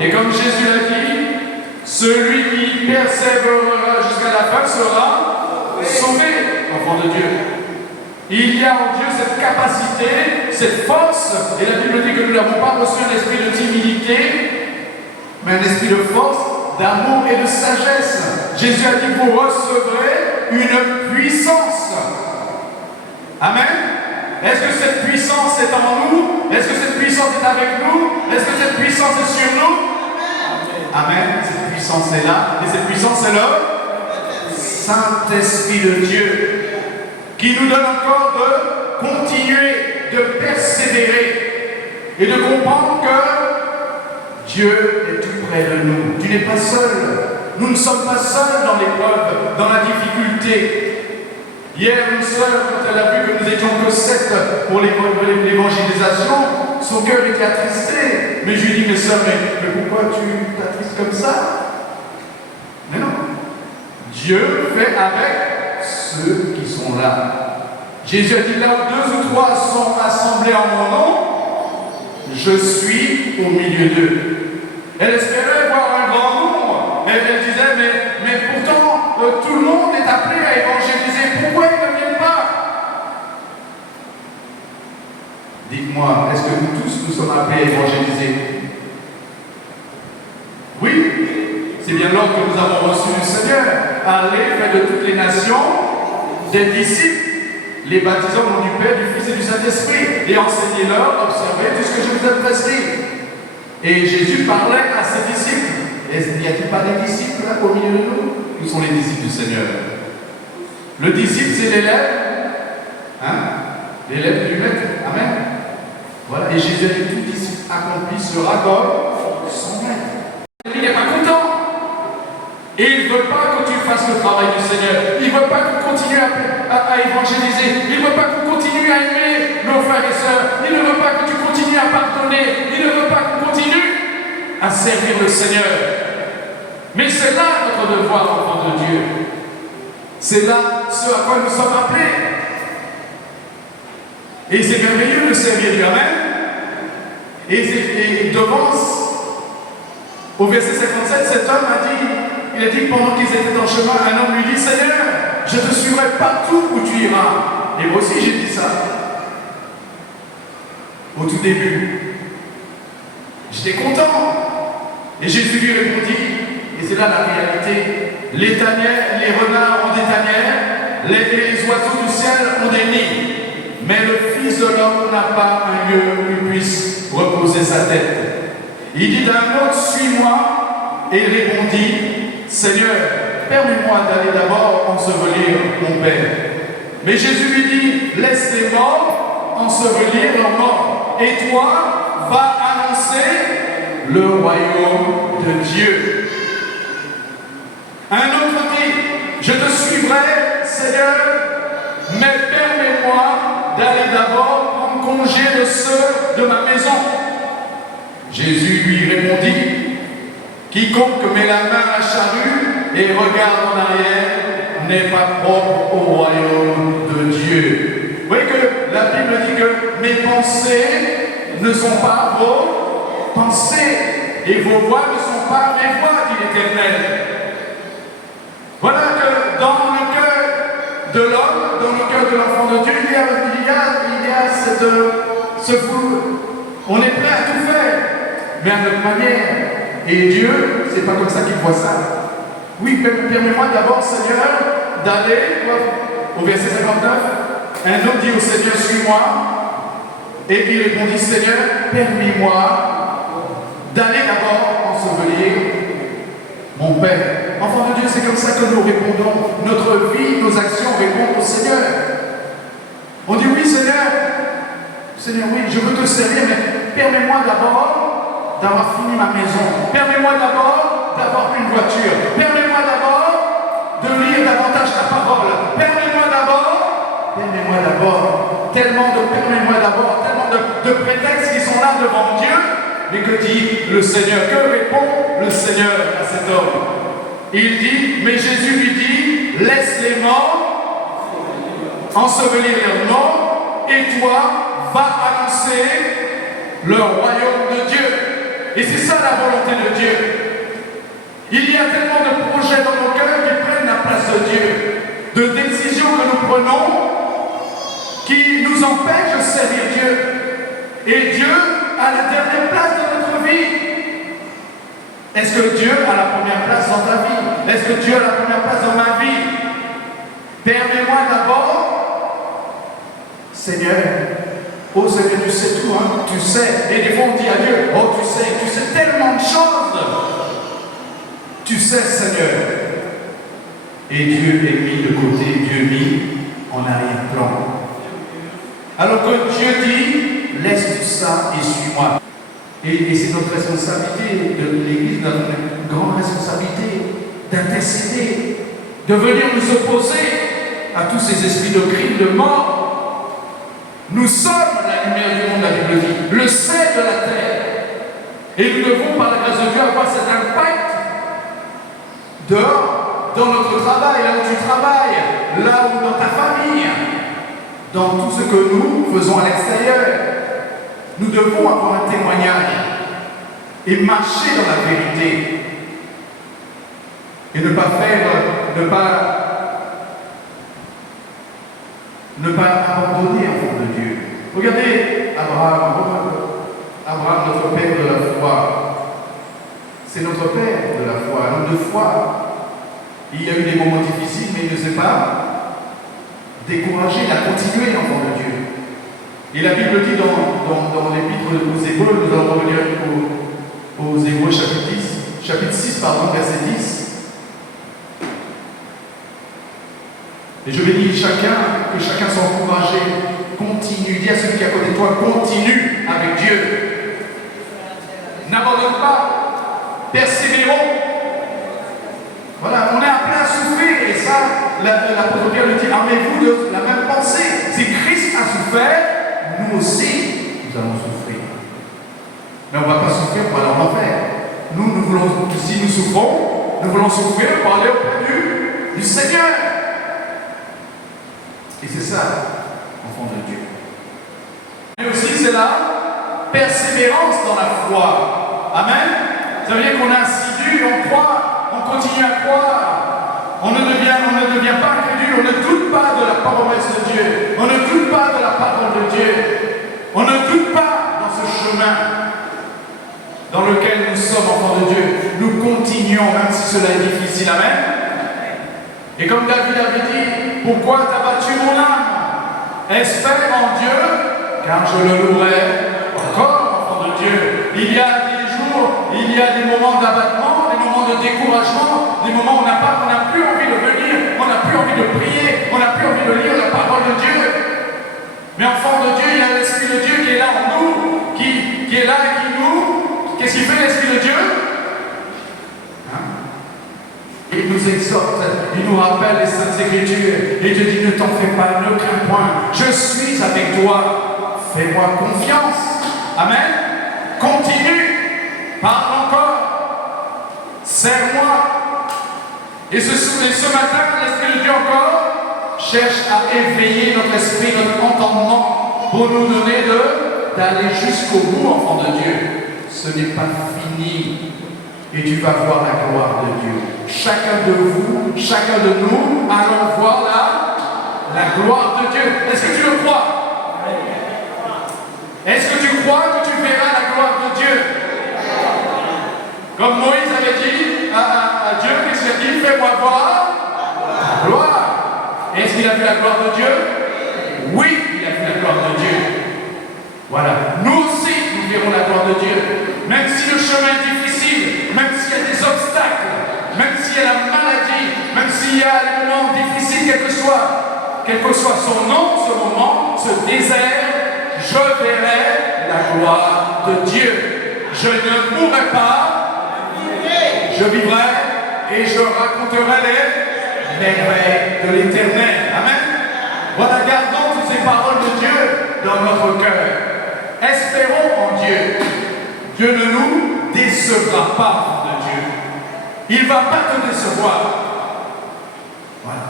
Et comme Jésus l'a dit, celui qui persévérera jusqu'à la fin sera sauvé, enfant de Dieu. Il y a en Dieu cette capacité, cette force, et la Bible dit que nous n'avons pas reçu un esprit de timidité, mais un esprit de force, d'amour et de sagesse. Jésus a dit que vous recevrez une puissance. Amen. Est-ce que cette puissance est en nous? Est-ce que cette puissance est avec nous? Est-ce que cette puissance est sur nous? Amen. Cette puissance est là. Et cette puissance est le Saint-Esprit de Dieu qui nous donne encore de continuer, de persévérer et de comprendre que Dieu est tout près de nous. Tu n'es pas seul. Nous ne sommes pas seuls dans l'épreuve, dans la difficulté. Hier, une sœur, quand elle a vu que nous étions que 7 pour l'évangélisation, son cœur était attristé. Mais je lui ai dit, mais sœur, mais pourquoi tu t'attristes comme ça? Mais non. Dieu fait avec ceux qui sont là. Jésus a dit, là où 2 ou 3 sont assemblés en mon nom, je suis au milieu d'eux. Elle espérait voir un grand nombre. Elle disait, mais pourtant, tout le monde est appelé à évangéliser. Pourquoi ils ne viennent pas? Dites-moi, est-ce que nous tous, nous sommes appelés à évangéliser? Oui, c'est bien l'ordre que nous avons reçu du Seigneur. Allez, faites de toutes les nations des disciples, les baptisant au nom du Père, du Fils et du Saint-Esprit, et enseignez-leur, observez tout ce que je vous ai prescrit. Et Jésus parlait à ses disciples. N'y a-t-il pas des disciples là au milieu de nous? Nous sommes les disciples du Seigneur. Le disciple, c'est l'élève. Hein? L'élève du maître. Amen. Voilà. Et Jésus a dit, tout disciple accompli sera comme son maître. Il n'est pas content. Et il ne veut pas que tu fasses le travail du Seigneur. Il ne veut pas que tu continues à évangéliser. Il ne veut pas que tu continues à aimer nos frères et sœurs. Il ne veut pas que tu continues à pardonner. Il ne veut pas que tu continues à servir le Seigneur. Mais c'est là notre devoir, enfant de Dieu. C'est là ce à quoi nous sommes appelés. Et c'est merveilleux de servir Dieu. Amen. Et devant, au verset 57, cet homme a dit, il a dit que pendant qu'ils étaient en chemin, un homme lui dit, Seigneur, je te suivrai partout où tu iras. Et moi aussi j'ai dit ça. Au tout début. J'étais content. Et Jésus lui répondit, et c'est là la réalité, les tanières, les renards ont des tanières, les oiseaux du ciel ont des nids, mais le Fils de l'homme n'a pas un lieu où il puisse reposer sa tête. Il dit d'un autre, suis-moi, et il répondit, Seigneur, permets-moi d'aller d'abord ensevelir mon Père. Mais Jésus lui dit, laisse les morts ensevelir leurs morts, et toi, va annoncer le royaume de Dieu. Un autre dit, je te suivrai, Seigneur, mais permets-moi d'aller d'abord prendre congé de ceux de ma maison. Jésus lui répondit, quiconque met la main à la charrue et regarde en arrière n'est pas propre au royaume de Dieu. Vous voyez que la Bible dit que mes pensées ne sont pas vos pensées et vos voix ne sont pas mes voix, dit l'Éternel. Voilà que dans le cœur de l'homme, dans le cœur de l'enfant de Dieu, il y a ce flou. On est prêt à tout faire, mais à notre manière. Et Dieu, c'est pas comme ça qu'il voit ça. Oui, permets-moi d'abord, Seigneur, d'aller, au verset 59, un homme dit au Seigneur, suis-moi. Et il répondit, Seigneur, permets-moi d'aller d'abord ensevelir mon Père. Enfant de Dieu, c'est comme ça que nous répondons. Notre vie, nos actions répondent au Seigneur. On dit, oui, Seigneur, oui, je veux te servir, mais permets-moi d'abord d'avoir fini ma maison. Permets-moi d'abord d'avoir une voiture. Permets-moi d'abord de lire davantage ta parole. Permets-moi d'abord, tellement de prétextes qui sont là devant Dieu. Mais que dit le Seigneur? Que répond le Seigneur à cet homme? Il dit, mais Jésus lui dit, laisse les morts ensevelir leurs morts, et toi, va annoncer le royaume de Dieu. Et c'est ça la volonté de Dieu. Il y a tellement de projets dans nos cœurs qui prennent la place de Dieu, de décisions que nous prenons qui nous empêchent de servir Dieu. Et Dieu a la dernière place dans notre vie. Est-ce que Dieu a la première place dans ta vie? Est-ce que Dieu a la première place dans ma vie? Permets-moi d'abord, Seigneur, oh Seigneur, tu sais tout, hein? Tu sais. Et des fois on dit à Dieu, oh tu sais tellement de choses. Tu sais, Seigneur. Et Dieu est mis de côté, Dieu mis en arrière-plan. Alors que Dieu dit, laisse tout ça et suis-moi. Et c'est notre responsabilité de l'Église, notre grande responsabilité d'intercéder, de venir nous opposer à tous ces esprits de crime, de mort. Nous sommes la lumière du monde, la Bible dit, le sel de la terre. Et nous devons, par la grâce de Dieu, avoir cet impact dehors, dans notre travail, là où tu travailles, là où dans ta famille, dans tout ce que nous faisons à l'extérieur. Nous devons avoir un témoignage et marcher dans la vérité. Et ne pas abandonner en front de Dieu. Regardez Abraham, notre père de la foi. C'est notre père de la foi, un homme de foi. Il y a eu des moments difficiles, mais il ne s'est pas découragé, il a continué enfant de Dieu. Et la Bible dit dans l'épître aux Hébreux, nous allons revenir aux Hébreux chapitre 6, verset 10. Et je vais dire que chacun soit encouragé, continue, dis à celui qui est à côté de toi, continue avec Dieu. N'abandonne pas, persévérons. Voilà, on est appelé à souffrir, et ça, l'apôtre Pierre nous dit, armez-vous de la même pensée. Si Christ a souffert, nous aussi, nous allons souffrir. Mais on ne va pas souffrir pour aller en enfer. Nous voulons, si nous souffrons, nous voulons souffrir pour aller auprès du Seigneur. Et c'est ça, enfant de Dieu. Et aussi, c'est la persévérance dans la foi. Amen. Ça veut dire qu'on est assidu, on croit, on continue à croire. On ne devient pas incrédule, on ne doute pas de la promesse de Dieu. On ne doute pas de la parole de Dieu. On ne doute pas dans ce chemin dans lequel nous sommes enfants de Dieu. Nous continuons, même si cela est difficile. Amen. Et comme David avait dit, pourquoi t'as battu mon âme? Espère en Dieu, car je le louerai encore, enfant de Dieu. Il y a des jours, il y a des moments d'abattement, des moments de découragement, des moments où on n'a plus envie de venir, on n'a plus envie de prier, on n'a plus envie de lire la parole de Dieu. Mais enfant de Dieu, il y a l'Esprit de Dieu qui est là en nous, qui est là et qui nous... Qu'est-ce qu'il fait l'Esprit de Dieu? Il nous exhorte, il nous rappelle les Saintes Écritures, et te dit, ne t'en fais pas, ne crains point, je suis avec toi, fais-moi confiance. Amen. Continue, parle encore, serre-moi. Et ce matin, l'Esprit de Dieu encore cherche à éveiller notre esprit, notre entendement, pour nous donner d'aller jusqu'au bout, enfant de Dieu. Ce n'est pas fini. Et tu vas voir la gloire de Dieu. Chacun de vous, chacun de nous, allons voir la gloire de Dieu. Est-ce que tu le crois? Est-ce que tu crois que tu verras la gloire de Dieu? Comme Moïse avait dit à Dieu, qu'est-ce qu'il a dit? Fais-moi voir la gloire. Est-ce qu'il a vu la gloire de Dieu? Oui, il a vu la gloire de Dieu. Voilà. Nous aussi, nous verrons la gloire de Dieu. Même si le chemin est difficile, même s'il y a des obstacles, même s'il y a la maladie, même s'il y a des moments difficiles, quel que soit son nom, ce moment, ce désert, je verrai la gloire de Dieu. Je ne mourrai pas, je vivrai et je raconterai les merveilles de l'Éternel. Amen. Voilà, gardons toutes ces paroles de Dieu dans notre cœur. Espérons en Dieu. Dieu ne nous décevra pas de Dieu. Il ne va pas te décevoir. Voilà.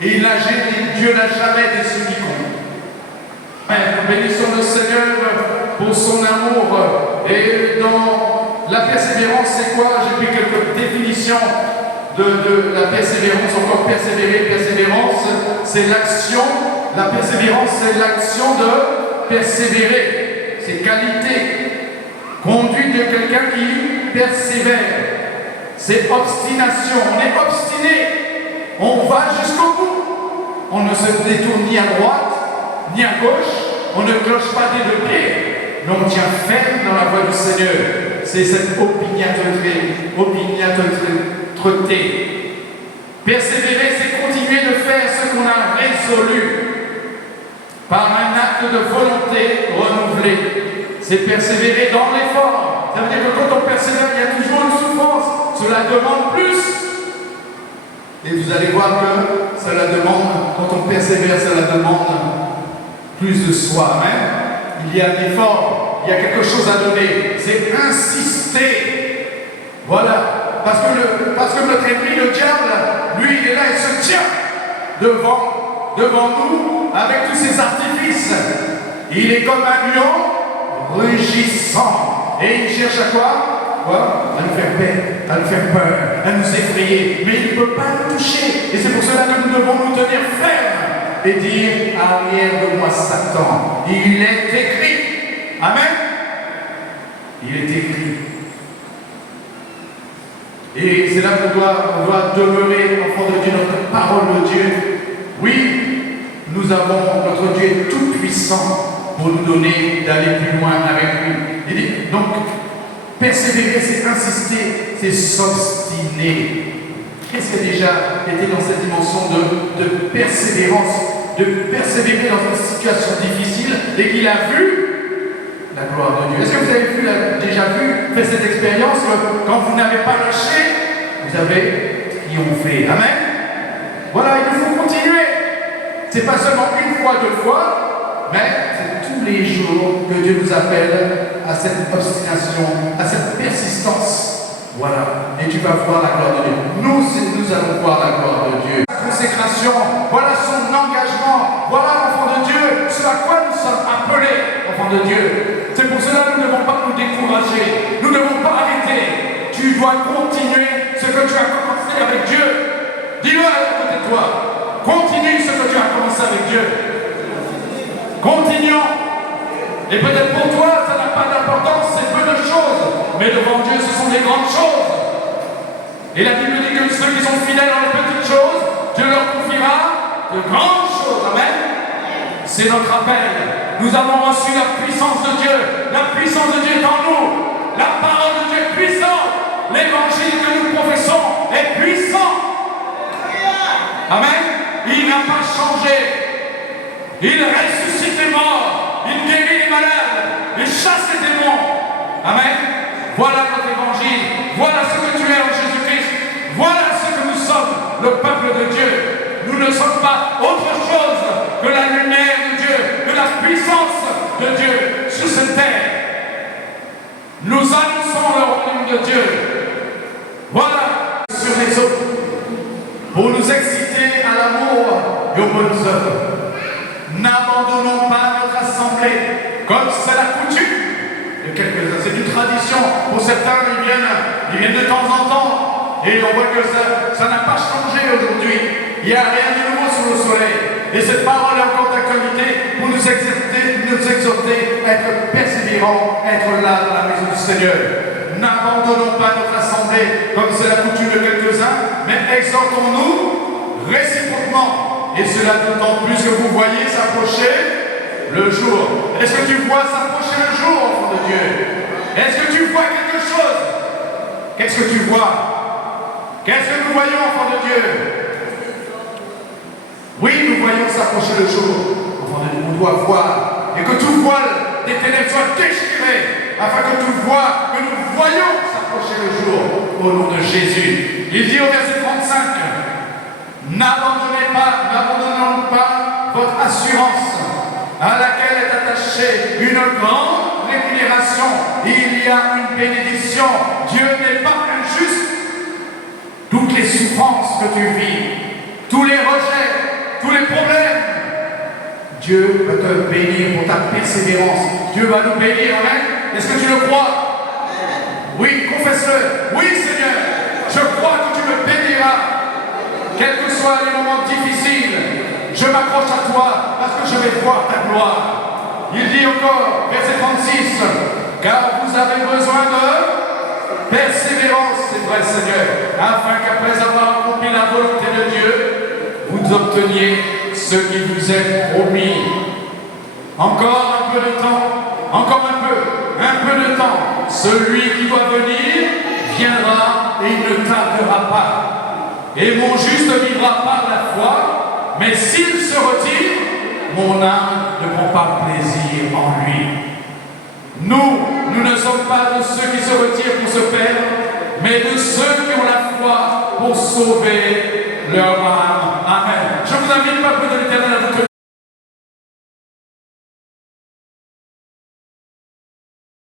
Et Dieu n'a jamais déçu quiconque. Amen. Nous bénissons le Seigneur pour son amour et dans la persévérance, c'est quoi? J'ai pris quelques définitions de la persévérance. Encore persévérer, persévérance, c'est l'action. La persévérance, c'est l'action de persévérer. C'est qualité. Conduite de quelqu'un qui persévère. C'est obstination. On est obstiné. On va jusqu'au bout. On ne se détourne ni à droite, ni à gauche. On ne cloche pas des deux pieds. Mais on tient ferme dans la voie du Seigneur. C'est cette opiniâtreté. Persévérer, c'est continuer de faire ce qu'on a résolu par un acte de volonté renouvelé. C'est persévérer dans l'effort. Ça veut dire que quand on persévère, il y a toujours une souffrance. Cela demande plus. Et vous allez voir que cela demande, quand on persévère, cela demande plus de soi. Hein? Il y a un effort, il y a quelque chose à donner. C'est insister. Voilà. Parce que notre ennemi, le diable, lui, il est là, il se tient devant nous avec tous ses artifices. Il est comme un lion rugissant. Et il cherche à quoi? À nous faire peur, à nous effrayer. Mais il ne peut pas nous toucher. Et c'est pour cela que nous devons nous tenir fermes et dire, arrière de moi Satan. Il est écrit. Amen. Il est écrit. Et c'est là qu'on doit demeurer, enfant de Dieu, notre parole de Dieu. Oui, nous avons, notre Dieu est tout puissant pour nous donner d'aller plus loin avec lui. Il dit, donc, persévérer, c'est insister, c'est s'obstiner. Qu'est-ce qui a déjà été dans cette dimension de persévérance, de persévérer dans une situation difficile et qu'il a vu la gloire de Dieu? Est-ce que vous avez déjà vu, fait cette expérience que quand vous n'avez pas lâché, vous avez triomphé? Amen. Voilà, il nous faut continuer. C'est pas seulement une fois, deux fois, mais c'est tous les jours que Dieu nous appelle à cette obstination, à cette persistance. Voilà. Et tu vas voir la gloire de Dieu. Nous allons voir la gloire de Dieu. La consécration, voilà son engagement. Voilà, enfant de Dieu, ce à quoi nous sommes appelés, enfant de Dieu. C'est pour cela que nous ne devons pas nous décourager. Nous ne devons pas arrêter. Tu dois continuer ce que tu as commencé avec Dieu. Dis-le à côté de toi. Continue ce que tu as commencé avec Dieu. Continuons. Et peut-être pour toi, ça n'a pas d'importance, c'est peu de choses. Mais devant Dieu, ce sont des grandes choses. Et la Bible dit que ceux qui sont fidèles dans les petites choses, Dieu leur confiera de grandes choses. Amen. C'est notre appel. Nous avons reçu la puissance de Dieu. La puissance de Dieu est en nous. La parole de Dieu est puissante. L'évangile que nous professons est puissant. Amen. Il n'a pas changé. Il ressuscite les morts. Il guérit les malades. Il chasse les démons. Amen. Voilà notre évangile. Voilà ce que tu es en Jésus-Christ. Voilà ce que nous sommes, le peuple de Dieu. Nous ne sommes pas autre chose que la lumière de Dieu, que la puissance de Dieu sur cette terre. Nous annonçons le royaume de Dieu. Voilà sur les autres. Pour nous exciter à l'amour et aux bonnes œuvres. N'abandonnons pas notre assemblée, comme c'est la coutume de quelques-uns. C'est une tradition. Pour certains, ils viennent de temps en temps. Et on voit que ça n'a pas changé aujourd'hui. Il n'y a rien de nouveau sous le soleil. Et cette parole est encore d'actualité pour nous exhorter à être persévérants, à être là dans la maison du Seigneur. N'abandonnons pas notre assemblée, comme c'est la coutume de quelques-uns, mais exhortons-nous réciproquement. Et cela d'autant plus que vous voyez s'approcher le jour. Est-ce que tu vois s'approcher le jour, enfant de Dieu? Est-ce que tu vois quelque chose? Qu'est-ce que tu vois? Qu'est-ce que nous voyons, enfant de Dieu? Oui, nous voyons s'approcher le jour. Enfant de Dieu, on doit voir. Et que tout voile des ténèbres soit déchiré, afin que nous voyons s'approcher le jour au nom de Jésus. Il dit au verset 35, n'abandonnons pas votre assurance à laquelle est attachée une grande rémunération. Il y a une bénédiction. Dieu n'est pas injuste. Toutes les souffrances que tu vis, tous les rejets, tous les problèmes, Dieu va te bénir pour ta persévérance. Dieu va nous bénir. Amen. Est-ce que tu le crois? Oui, confesse-le. Oui, Seigneur, je crois que tu me béniras. Quels que soient les moments difficiles, je m'accroche à toi parce que je vais voir ta gloire. Il dit encore, verset 36, car vous avez besoin de persévérance, c'est vrai, Seigneur, afin qu'après avoir accompli la volonté de Dieu, vous obteniez ce qui vous est promis. Encore un peu de temps, encore un peu de temps. Celui qui doit venir viendra et il ne tardera pas. Et mon juste vivra par la foi, mais s'il se retire, mon âme ne prend pas plaisir en lui. Nous ne sommes pas de ceux qui se retirent pour se perdre, mais de ceux qui ont la foi pour sauver leur âme. Amen. Je vous invite, peuple de l'Éternel, à vous